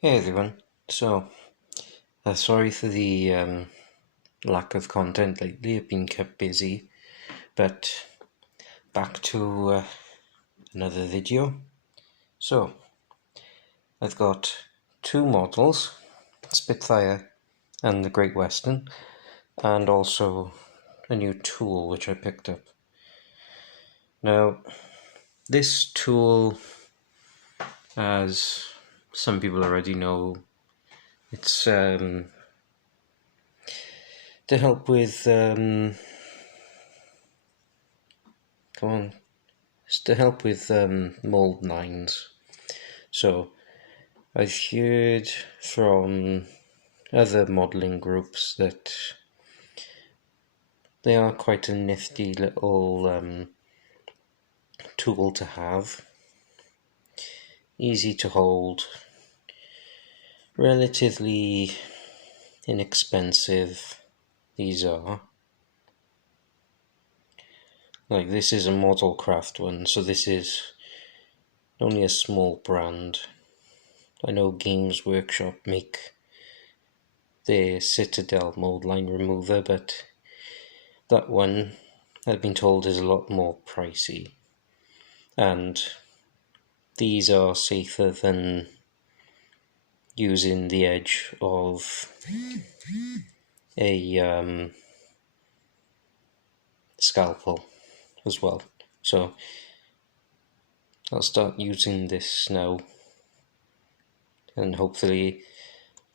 Hey everyone. Sorry for the lack of content lately. I've been kept busy, but back to another video. So, I've got two models, Spitfire and the Great Western, and also a new tool which I picked up. Now, this tool, as some people already know, it's to help with mold lines. So I've heard from other modelling groups that they are quite a nifty little tool to have. Easy to hold, relatively inexpensive. These are. Like, this is a Model Craft one, so this is only a small brand. I know Games Workshop make their Citadel mold line remover, but that one, I've been told, is a lot more pricey. And these are safer than using the edge of a scalpel as well. So I'll start using this now, and hopefully,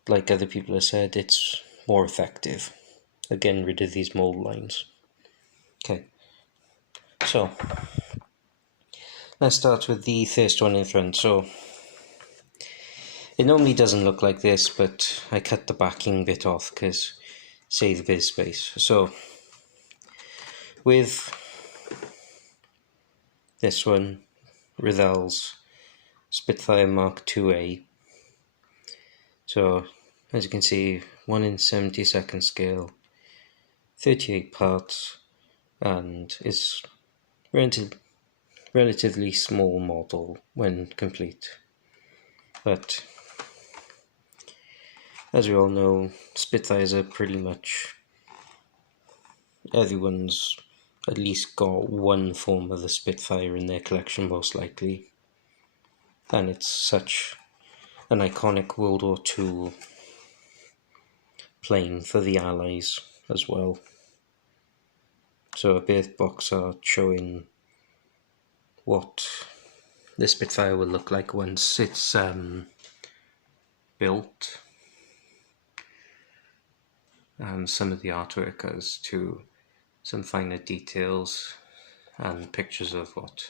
like other people have said, it's more effective at getting rid of these mold lines. Okay, so let's start with the first one in front. So it normally doesn't look like this, but I cut the backing bit off because save a bit of space. So with this one, Revell's Spitfire Mark IIA. So as you can see, 1 in 72nd scale, 38 parts, and it's relatively small model when complete. But as we all know, Spitfires are pretty much everyone's at least got one form of the Spitfire in their collection, most likely. And it's such an iconic World War II plane for the Allies as well. So a bit of box art showing what the Spitfire will look like once it's built. And some of the artwork as to some finer details and pictures of what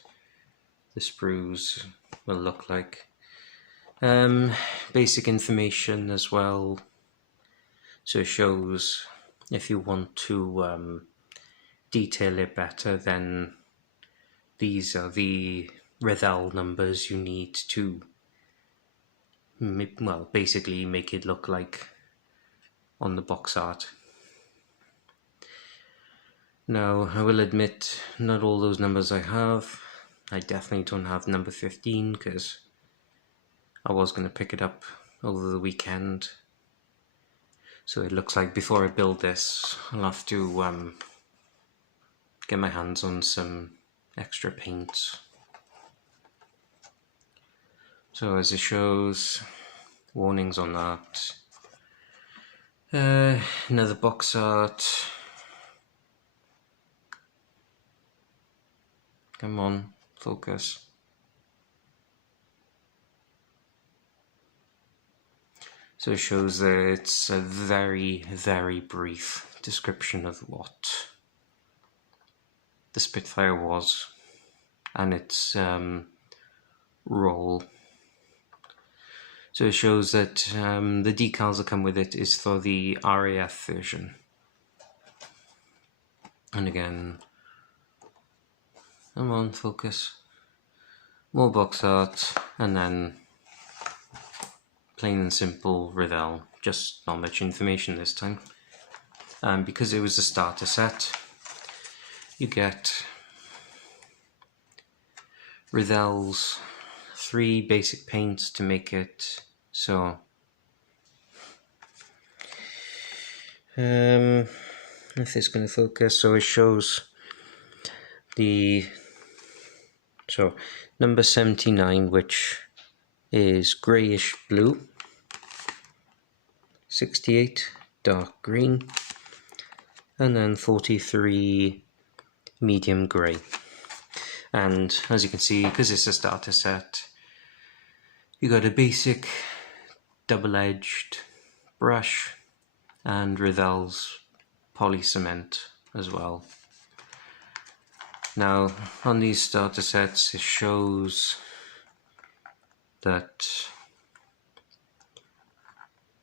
the sprues will look like. Basic information as well, so it shows if you want to detail it better, then these are the Revell numbers you need to, well, basically make it look like on the box art. Now, I will admit, not all those numbers I have. I definitely don't have number 15 because I was going to pick it up over the weekend. So it looks like before I build this, I'll have to get my hands on some extra paints. So as it shows, warnings on that. Another box art. Come on, focus. So it shows that it's a very, very brief description of what the Spitfire was and its role. So it shows that the decals that come with it is for the RAF version. And again, come on, focus. More box art, and then plain and simple Revell. Just not much information this time. Because it was a starter set, you get Revell's 3 basic paints to make it. So If it's going to focus, so it shows the number 79, which is greyish blue, 68 dark green, and then 43 medium grey. And as you can see, because it's a starter set, you got a basic double-edged brush and Revell's poly cement as well. Now on these starter sets, it shows that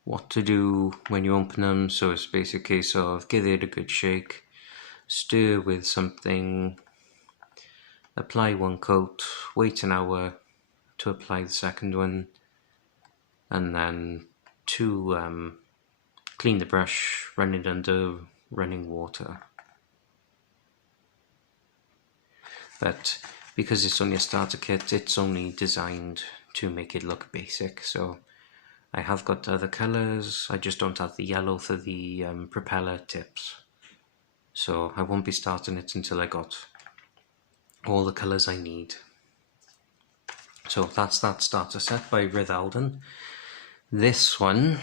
what to do when you open them. So it's basically a case of give it a good shake, stir with something, apply one coat, wait an hour to apply the second one, and then to clean the brush, run it under running water. But because it's only a starter kit, it's only designed to make it look basic. So I have got other colours, I just don't have the yellow for the propeller tips. So I won't be starting it until I got all the colours I need. So that's that starter set by Revell. This one,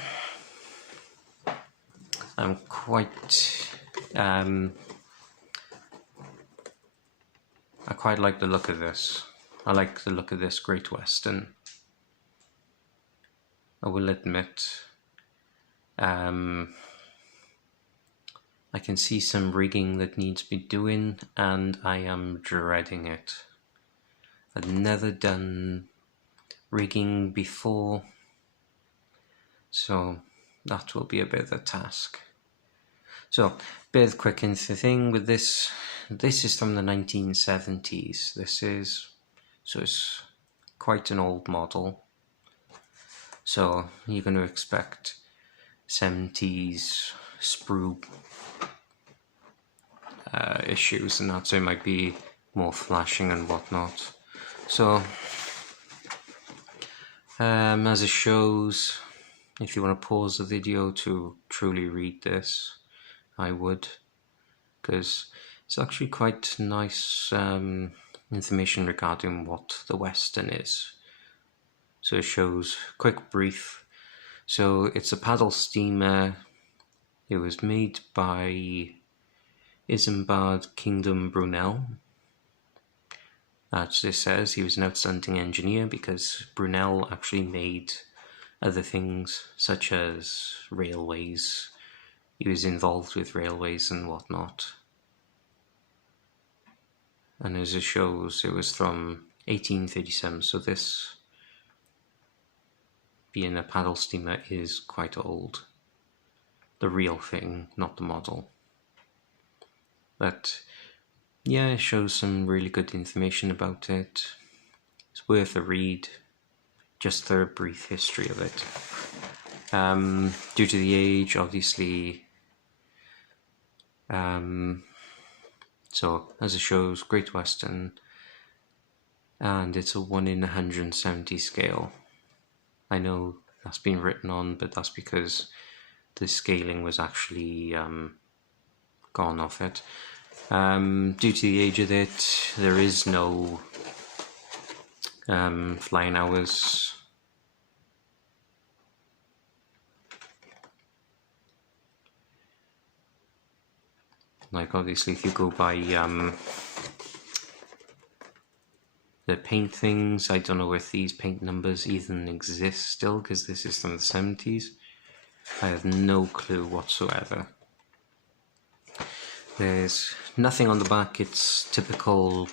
I'm quite, I quite like the look of this. I like the look of this Great Western. I will admit, I can see some rigging that needs to be doing, and I am dreading it. I've never done rigging before, so that will be a bit of a task. So, bit of quick info thing with this. This is from the 1970s. So it's quite an old model. So you're going to expect 70s sprue issues and that, so it might be more flashing and whatnot. So as it shows, if you want to pause the video to truly read this, I would, because it's actually quite nice information regarding what the Western is. So it shows quick brief. So it's a paddle steamer. It was made by Isambard Kingdom Brunel. As this says, he was an outstanding engineer because Brunel actually made other things such as railways. He was involved with railways and whatnot. And as it shows, it was from 1837, so this, being a paddle steamer, is quite old. The real thing, not the model. But yeah, it shows some really good information about it. It's worth a read, just for a brief history of it. Due to the age, obviously, so as it shows, Great Western, and it's a 1 in 170 scale. I know that's been written on, but that's because the scaling was actually gone off it. Due to the age of it, there is no flying hours. Like obviously if you go by the paint things, I don't know if these paint numbers even exist still, because this is from the 70s. I have no clue whatsoever. There's nothing on the back. It's typical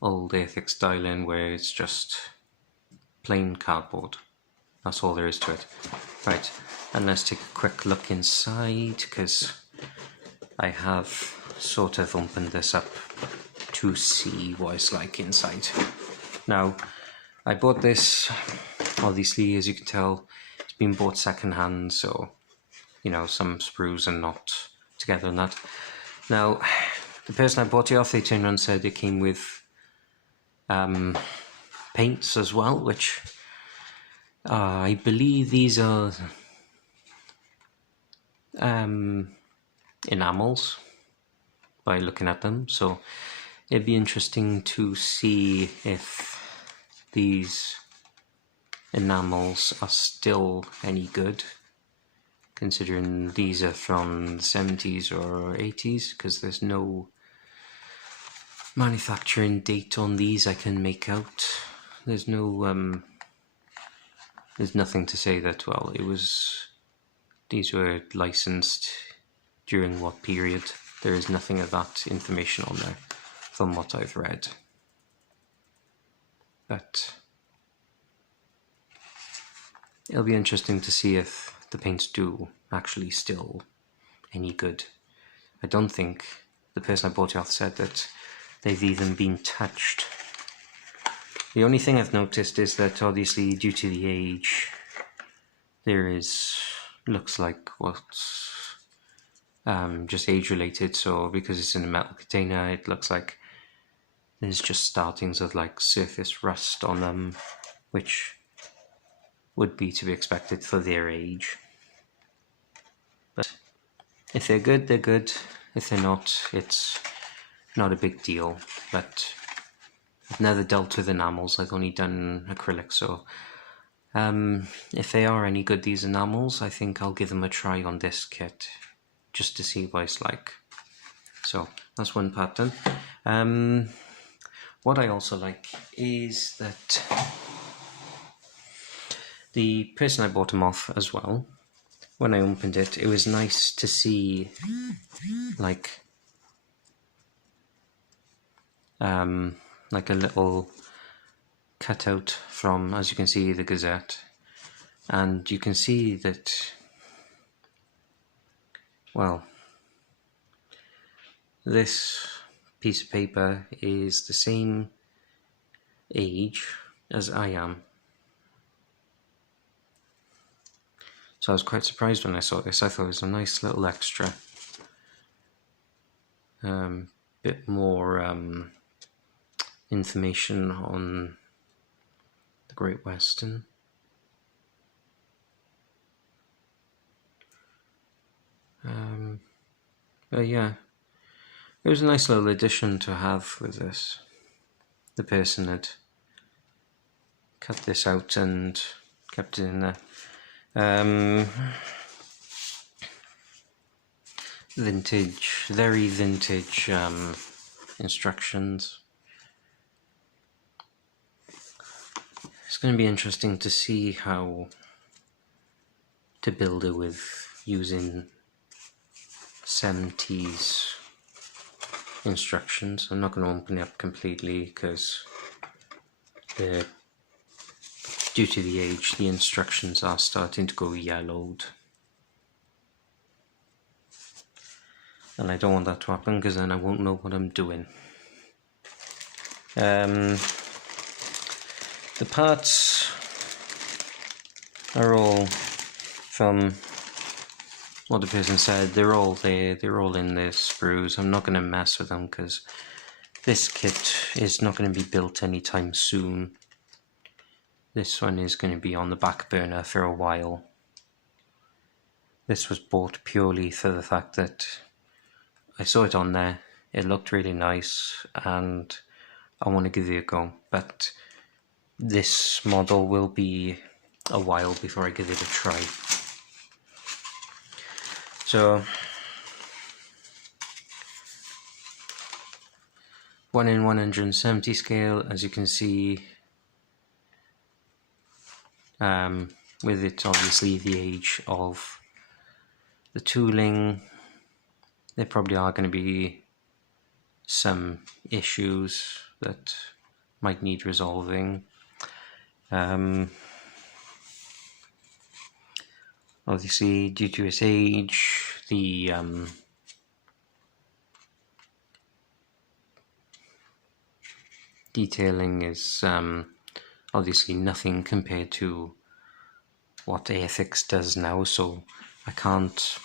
old Airfix styling where it's just plain cardboard. That's all there is to it. Right, and let's take a quick look inside, because I have sort of opened this up to see what it's like inside. Now, I bought this, obviously, as you can tell, it's been bought second-hand, so, you know, some sprues are not together and that. Now, the person I bought it off, they turned around and said it came with paints as well, which I believe these are enamels by looking at them, so it'd be interesting to see if these enamels are still any good, considering these are from the 70s or 80s, because there's no manufacturing date on these I can make out. There's no there's nothing to say that, well, these were licensed during what period. There is nothing of that information on there from what I've read. But it'll be interesting to see if the paints do actually still any good. I don't think the person I bought it off said that they've even been touched. The only thing I've noticed is that obviously due to the age, there looks like what's just age related, so because it's in a metal container, it looks like there's just startings of like surface rust on them, which would be to be expected for their age. But if they're good, they're good. If they're not, it's not a big deal. But I've never dealt with enamels, I've only done acrylic, so if they are any good, these enamels, I think I'll give them a try on this kit, just to see what it's like. So that's one pattern. What I also like is that the person I bought them off as well, when I opened it, it was nice to see like a little cutout from, as you can see, the Gazette, and you can see that, well, this piece of paper is the same age as I am. So I was quite surprised when I saw this. I thought it was a nice little extra. Bit more information on the Great Western. But yeah, it was a nice little addition to have with this. The person had cut this out and kept it in there. Vintage, very vintage instructions. It's going to be interesting to see how to build it with using 70s instructions. I'm not going to open it up completely because due to the age, the instructions are starting to go yellowed. And I don't want that to happen because then I won't know what I'm doing. The parts are all from what the person said. They're all there. They're all in their sprues. I'm not going to mess with them because this kit is not going to be built anytime soon. This one is going to be on the back burner for a while. This was bought purely for the fact that I saw it on there, it looked really nice, and I want to give it a go. But this model will be a while before I give it a try. So 1 in 170 scale, as you can see, with it obviously the age of the tooling, there probably are going to be some issues that might need resolving. Obviously, due to its age, the detailing is obviously nothing compared to what Airfix does now, so I can't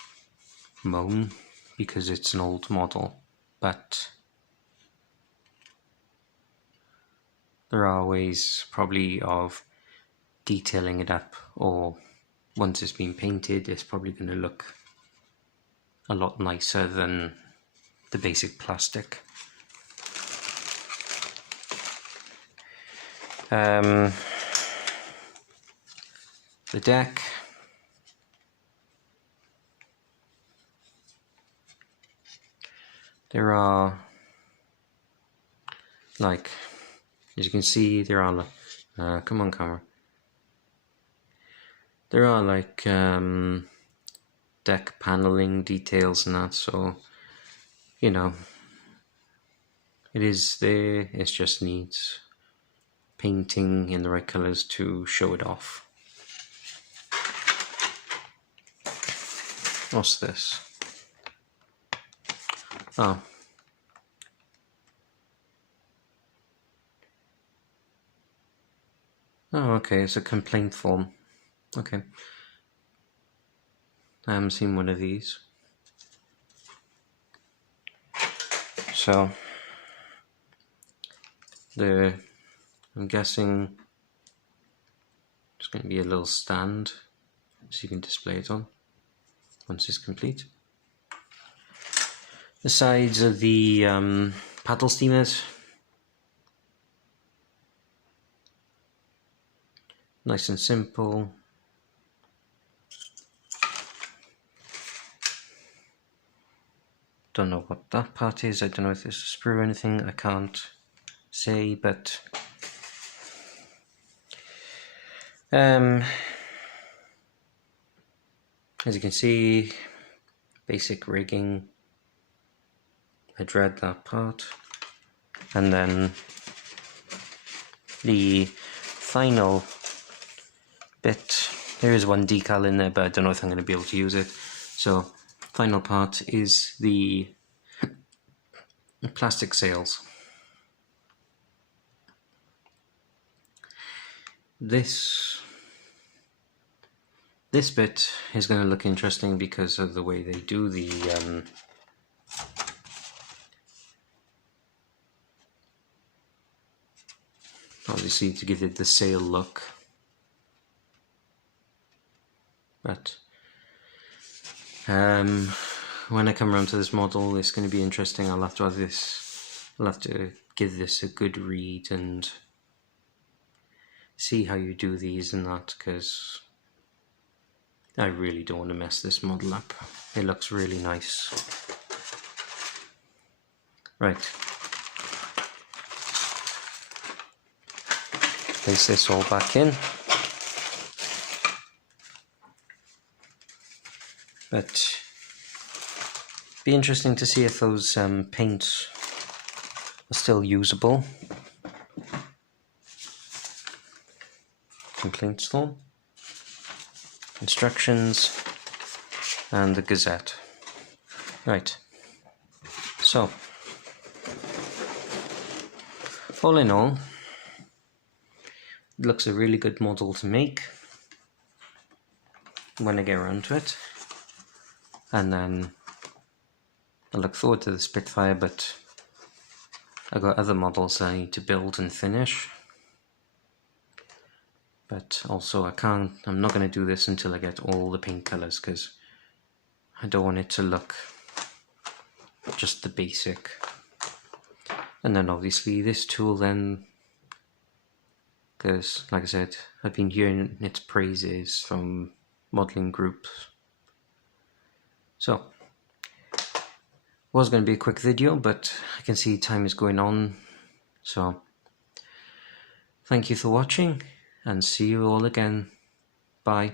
moan because it's an old model, but there are ways probably of detailing it up, or once it's been painted, it's probably going to look a lot nicer than the basic plastic. The deck, there are, like, as you can see, there are come on camera, there are like deck paneling details and that, so you know, it is there, it just needs painting in the right colors to show it off. What's this? Oh. Oh, okay, it's a complaint form. Okay. I haven't seen one of these. So, I'm guessing it's going to be a little stand so you can display it on once it's complete. The sides of the paddle steamers. Nice and simple. Don't know what that part is. I don't know if there's a sprue or anything. I can't say, but as you can see, basic rigging. I dread that part. And then the final bit, there is one decal in there, but I don't know if I'm going to be able to use it. So final part is the plastic sails. This bit is going to look interesting because of the way they do the obviously to give it the sail look, but when I come around to this model, it's going to be interesting. I'll have to have this, I'll have to give this a good read and see how you do these and that, because I really don't want to mess this model up. It looks really nice. Right. Place this all back in. But be interesting to see if those paints are still usable. Complaints form, instructions, and the Gazette. Right. So, all in all, it looks a really good model to make when I get around to it. And then I look forward to the Spitfire, but I've got other models I need to build and finish. But also I'm not going to do this until I get all the paint colours, because I don't want it to look just the basic. And then obviously this tool then, because like I said, I've been hearing its praises from modelling groups. So, was going to be a quick video, but I can see time is going on. So, thank you for watching, and see you all again. Bye.